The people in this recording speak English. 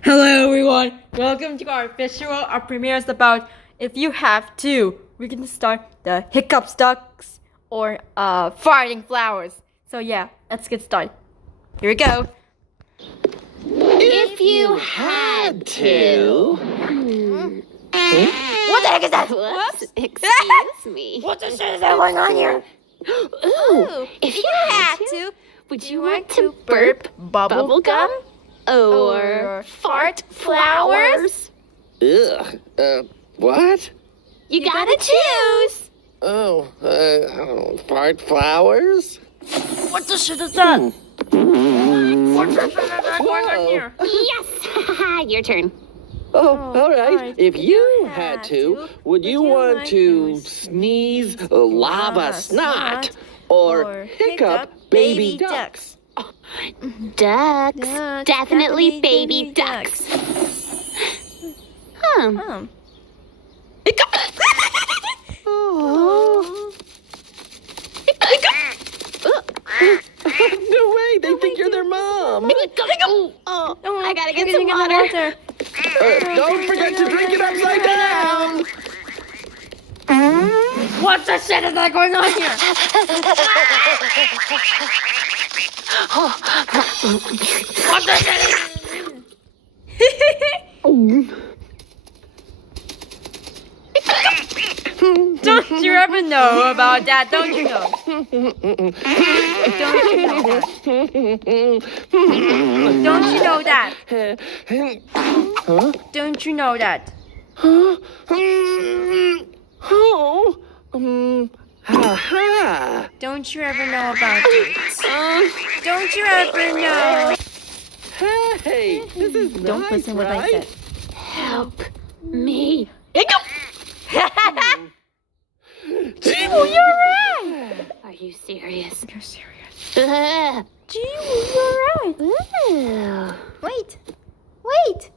Hello everyone, welcome to our visual. Our premiere is about if you have to. We're gonna start the hiccup ducks or farting flowers. So yeah, let's get started. Here we go. If you had to. What the heck is that? Whoops. Excuse me. What the shit is that going on here? Ooh, if you had to, would you want to burp bubble gum or fart flowers? Ugh. What? You gotta choose. Oh, I don't know. Fart flowers? What the shit is that? What the shit is that going on Whoa. here? Yes. Your turn. Oh, all right. alright. If you had to, would you want to sneeze lava snot or hiccup baby ducks? Ducks. Ducks, Definitely baby ducks. Oh. Oh. No way, they think you're their mom. Oh, I gotta get some water. Don't forget to drink it upside down. What the shit is that going on here? What the shit Don't you ever know about that? Don't you know? Don't you know that? Don't you know that? Don't you know that? Oh, ha. Don't you ever know about it? Don't you ever know? Hey, this is Don't nice, listen what I right? said. Help me. Jiwoo, you're right. Are you serious? You're serious. Ugh. Jiwoo, you're right. Ew. Wait.